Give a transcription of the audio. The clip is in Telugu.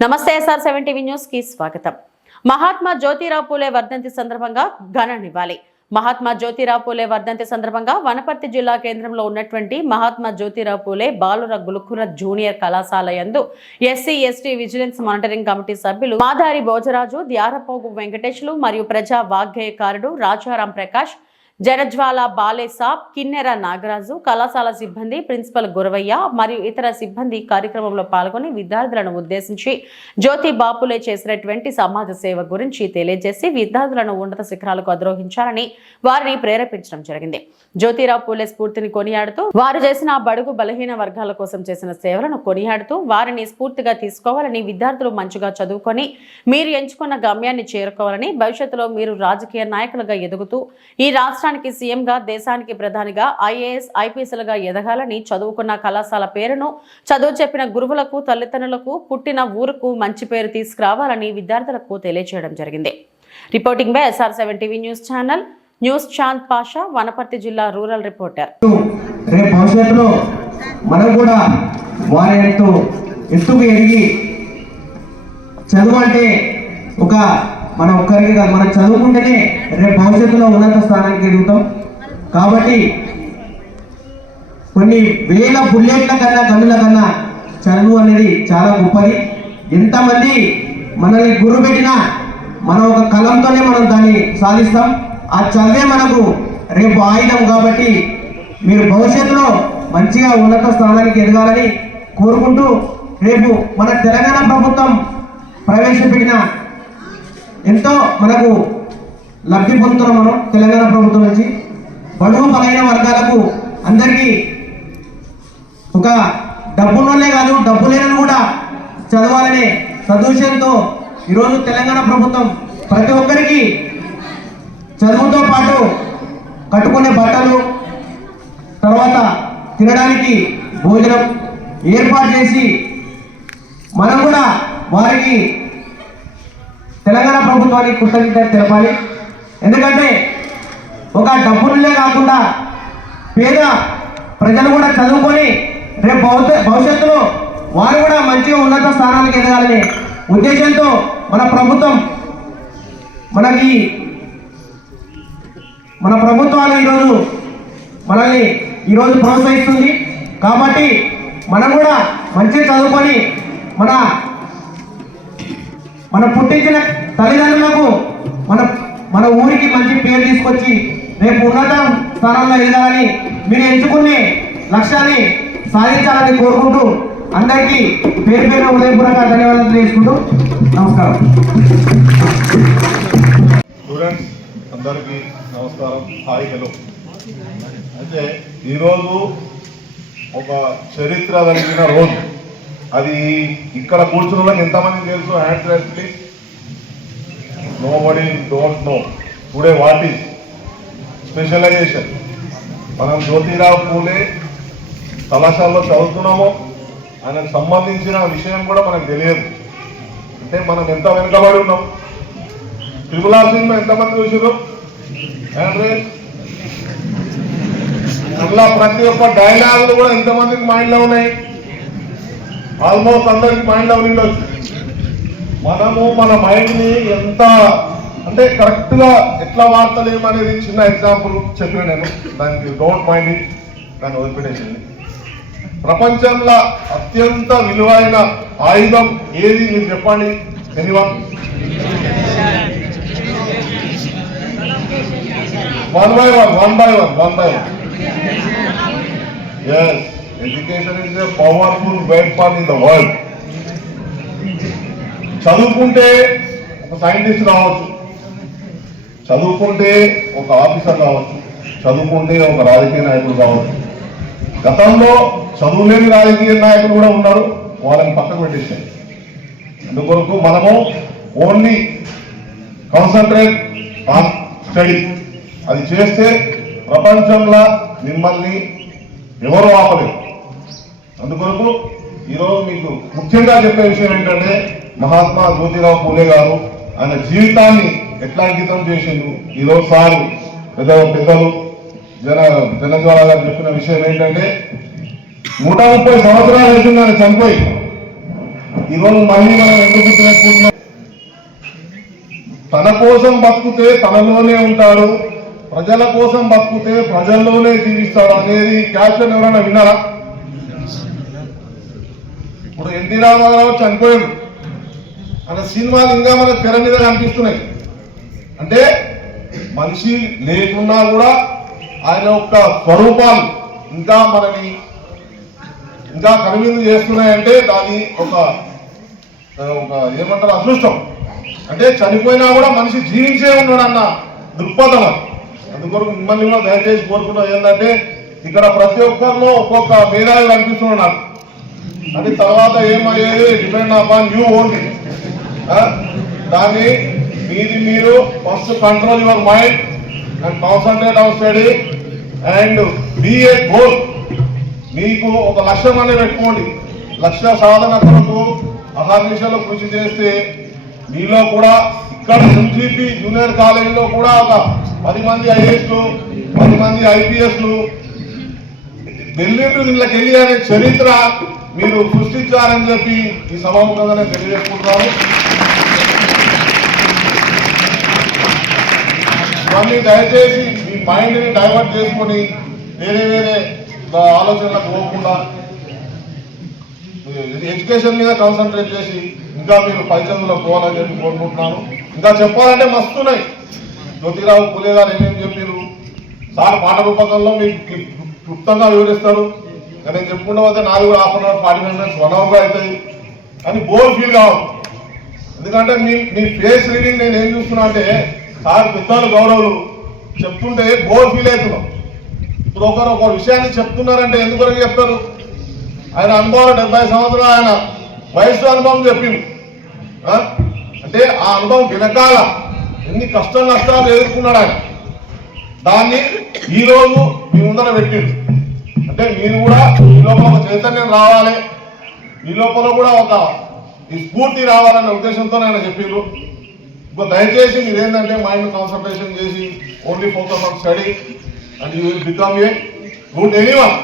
నమస్తే ఎస్ఆర్ సెవెన్ టీవీ న్యూస్కి స్వాగతం. మహాత్మా జ్యోతిరావు పూలే వర్ధంతి సందర్భంగా ఘన నివ్వాలి మహాత్మా జ్యోతిరావు పూలే వర్ధంతి సందర్భంగా వనపర్తి జిల్లా కేంద్రంలో ఉన్నటువంటి మహాత్మా జ్యోతిరావు పూలే బాలుర గులుకుర జూనియర్ కళాశాల యందు SC ST vigilance monitoring committee సభ్యులు మాదారి భోజరాజు ద్యారపోగు వెంకటేశ్లు మరియు ప్రజా వాగ్గేయకారుడు రాజారాం ప్రకాష్ జనజ్వాల బాలేసాబ్ కిన్నెర నాగరాజు కళాశాల సిబ్బంది ప్రిన్సిపల్ గురవయ్య మరియు ఇతర సిబ్బంది కార్యక్రమంలో పాల్గొని విద్యార్థులను ఉద్దేశించి జ్యోతి బాపులే చేసినటువంటి సమాజ సేవ గురించి తెలియజేసి విద్యార్థులను ఉన్నత శిఖరాలకు అధిరోహించాలని వారిని ప్రేరేపించడం జరిగింది. జ్యోతిరావు పూలే స్ఫూర్తిని కొనియాడుతూ వారు చేసిన బడుగు బలహీన వర్గాల కోసం చేసిన సేవలను కొనియాడుతూ వారిని స్ఫూర్తిగా తీసుకోవాలని విద్యార్థులు మంచిగా చదువుకొని మీరు ఎంచుకున్న గమ్యాన్ని చేరుకోవాలని భవిష్యత్తులో మీరు రాజకీయ నాయకులుగా ఎదుగుతూ ఈ రాష్ట్రానికి సీఎంగా దేశానికి ప్రధానిగా ఐఏఎస్ ఐపీఎస్లుగా ఎదగాలని చదువుకున్న కళాశాల పేరును చదువు చెప్పిన గురువులకు తల్లిదండ్రులకు పుట్టిన ఊరుకు మంచి పేరు తీసుకురావాలని విద్యార్థులకు తెలియజేయడం జరిగింది. Reporting by SR seven TV news channel news Chand Pasha Wanaparthy జిల్లా రూరల్ రిపోర్టర్. రేపు భవిష్యత్తులో మనం కూడా వారి ఎత్తుకు ఎదిగి చదువు అంటే ఒక మన ఒక్కరికి కాదు మనం చదువుకుంటేనే రేపు భవిష్యత్తులో ఉన్నత స్థానానికి ఎదుగుతాం. కాబట్టి కొన్ని వేల బుల్లెట్ల కన్నా గన్నుల కన్నా చదువు అనేది చాలా గొప్పది. ఎంతమంది మనల్ని గురు పెట్టినా మనం ఒక కలంతోనే మనం దాన్ని సాధిస్తాం. ఆ చదివే మనకు రేపు ఆయుధం కాబట్టి మీరు భవిష్యత్తులో మంచిగా ఉన్నత స్థానానికి ఎదగాలని కోరుకుంటూ రేపు మన తెలంగాణ ప్రభుత్వం ప్రవేశపెట్టిన ఎంతో మనకు లబ్ధి పొందుతున్నాం మనం తెలంగాణ ప్రభుత్వం నుంచి. బడుగు బలైన వర్గాలకు అందరికీ ఒక డబ్బున్నోళ్ళే కాదు డబ్బు లేని కూడా చదవాలనే సదృశ్యంతో ఈరోజు తెలంగాణ ప్రభుత్వం ప్రతి ఒక్కరికి చదువుతో పాటు కట్టుకునే బట్టలు తర్వాత తినడానికి భోజనం ఏర్పాటు చేసి మనం కూడా వారికి ప్రభుత్వానికి కృతజ్ఞత తెలపాలి. ఎందుకంటే ఒక డబ్బులే కాకుండా పేద ప్రజలు కూడా చదువుకొని రేపు భవిష్యత్తులో వారు కూడా మంచిగా ఉన్నత స్థానానికి ఎదగాలనే ఉద్దేశంతో మన ప్రభుత్వం మనకి మన ప్రభుత్వాలు ఈరోజు మనల్ని ఈరోజు ప్రోత్సహిస్తుంది. కాబట్టి మనం కూడా మంచిగా చదువుకొని మన మన పుట్టించిన తల్లిదండ్రులకు మన మన ఊరికి మంచి పేరు తీసుకొచ్చి రేపు ఉన్నత స్థానంలో ఎదగాలని మీరు ఎంచుకునే లక్ష్యాన్ని సాధించాలని కోరుకుంటూ అందరికీ పేరు పేరు ఉదయపూర్వక ధన్యవాదాలు తెలియజేసుకుంటూ నమస్కారం. స్టూడెంట్స్ అందరికీ నమస్కారం. Hi hello. అయితే ఈరోజు ఒక చరిత్ర కలిగిన రోజు. అది ఇక్కడ కూర్చున్న వాళ్ళకి ఎంతమంది తెలుసు? Hand please nobody don't know today what is specialization మనం జ్యోతిరావు పూలే కళాశాలలో చదువుతున్నామో? ఆయనకు సంబంధించిన విషయం కూడా మనకు తెలియదు. అంటే మనం ఎంత వెనుకబడి ఉన్నాం? ట్రిపుల్ ఆర్ సినిమా ఎంతమంది చూసారు అందులో ప్రతి ఒక్క డైలాగులు కూడా ఎంతమందికి మైండ్లో ఉన్నాయి? ఆల్మోస్ట్ అందరికి మైండ్లో ఉండొచ్చు. మనము మన మైండ్ని ఎంత అంటే కరెక్ట్గా ఎట్లా వాడతలేము అనేది చిన్న ఎగ్జాంపుల్ చెప్పిన నేను. దానికి డోంట్ మైండ్ దాన్ని వదిలిపెట్టేసింది ప్రపంచంలో అత్యంత విలువైన ఆయుధం ఏది? మీరు చెప్పండి. Anyone? One by one one by one one by one education education is powerful powerful weapon in the world చదువుకుంటే ఒక సైంటిస్ట్ కావచ్చు. చదువుకుంటే ఒక ఆఫీసర్ కావచ్చు. చదువుకుంటే ఒక రాజకీయ నాయకుడు కావచ్చు. గతంలో చదువులేని రాజకీయ నాయకులు కూడా ఉన్నారు. వాళ్ళని పక్కకు పెట్టేశారు. అందుకొరకు మనము ఓన్లీ కాన్సన్ట్రేట్ ఆన్ స్టడీ అది చేస్తే ప్రపంచంలో మిమ్మల్ని ఎవరు ఆపలేరు. అందుకొరకు ఈరోజు మీకు ముఖ్యంగా చెప్పే విషయం ఏంటంటే మహాత్మా జ్యోతిరావు పూలే గారు ఆయన జీవితాన్ని ఎట్లా అంకితం చేసిండు? ఈరోజు సార్ పెద్ద పెద్దలు జన జనజ్వాల గారు చెప్పిన విషయం ఏంటంటే నూట ముప్పై సంవత్సరాలు అవుతుంది ఆయన చనిపోయి. ఈరోజు మళ్ళీ మనం ఎందుకు గుర్తుపెట్టుకుంటున్నాం తన కోసం బతుకుతే తనలోనే ఉంటాడు ప్రజల కోసం బతుకుతే ప్రజల్లోనే జీవిస్తాడు అనేది క్యాప్షన్ ఎవరైనా విన్నారా? ఇప్పుడు ఎన్టీ రామారావు చనిపోయాడు. మన సినిమాలు ఇంకా మన తెర మీద కనిపిస్తున్నాయి. అంటే మనిషి లేకున్నా కూడా ఆయన యొక్క స్వరూపాలు ఇంకా మనని ఇంకా కనువిందు చేస్తున్నాయంటే దాని ఒక ఒక ఏమంటారు అదృష్టం. అంటే చనిపోయినా కూడా మనిషి జీవించే ఉన్నాడన్న దృక్పథం. అందుకొరకు మిమ్మల్ని కూడా దయచేసి కోరుకున్నది ఏంటంటే ఇక్కడ ప్రతి ఒక్కరిలో ఒక్కొక్క మేధావి కనిపిస్తున్నాడు నాకు. అది తర్వాత ఏమయ్యేది? డిపెండ్ ఆన్ యూ ఓన్లీ దాన్ని మీది మీరు first control your mind and concentrate our study and be a goal మీకు ఒక లక్ష్యం అనేది పెట్టుకోండి. లక్ష్య సాధన కొరకు అహర్నిశలు కృషి చేస్తే మీలో కూడా ఇక్కడ ఎంజీపీ జూనియర్ కాలేజీలో కూడా ఒక పది మంది ఐఏఎస్లు పది మంది ఐపీఎస్లు వెళ్ళిండు దీనిలోకి వెళ్ళి అనే చరిత్ర మీరు సృష్టించారని చెప్పి ఈ సభాముఖంగా నేను తెలియజేసుకుంటున్నాను మళ్ళీ దయచేసి మీ మైండ్ని డైవర్ట్ చేసుకొని వేరే వేరే ఆలోచనలకు పోకుండా ఎడ్యుకేషన్ మీద కాన్సన్ట్రేట్ చేసి ఇంకా మీరు పై చదువులకు పోవాలని చెప్పి కోరుకుంటున్నాను. ఇంకా చెప్పాలంటే మస్తున్నాయి. జ్యోతిరావు పులే గారు ఏమేమి చెప్పారు సార్ మాట రూపకంలో మీకు క్లుప్తంగా వివరిస్తారు. కానీ నేను చెప్పుకుంటే మాత్రం నాది కూడా half an hour forty five minutes one hour అవుతుంది. అని బోర్ ఫీల్ కావాలి ఎందుకంటే మీ మీ ఫేస్ రీడింగ్ నేను ఏం చూస్తున్నా అంటే సార్ పెద్దలు గౌరవులు చెప్తుంటే బోర్ ఫీల్ అవుతున్నాం. ఇప్పుడు ఒకరు ఒక విషయాన్ని చెప్తున్నారంటే ఎందుకు చెప్తారు? ఆయన అనుభవం డెబ్బై సంవత్సరాలు ఆయన వయసు అనుభవం చెప్పింది అంటే ఆ అనుభవం వెనకాల ఎన్ని కష్ట నష్టాలు ఎదుర్కొన్నాడు ఆయన. దాన్ని ఈ రోజు మీ ముందర పెట్టిండు. అంటే మీరు కూడా ఈ లోపల ఒక చైతన్యం రావాలి. ఈ లోపల కూడా ఒక ఈ స్ఫూర్తి రావాలనే ఉద్దేశంతో ఆయన చెప్పిండ్రు ఇప్పుడు దయచేసి మీరేంటంటే మైండ్ కాన్సన్ట్రేషన్ చేసి only focus on study and you will become a good anyone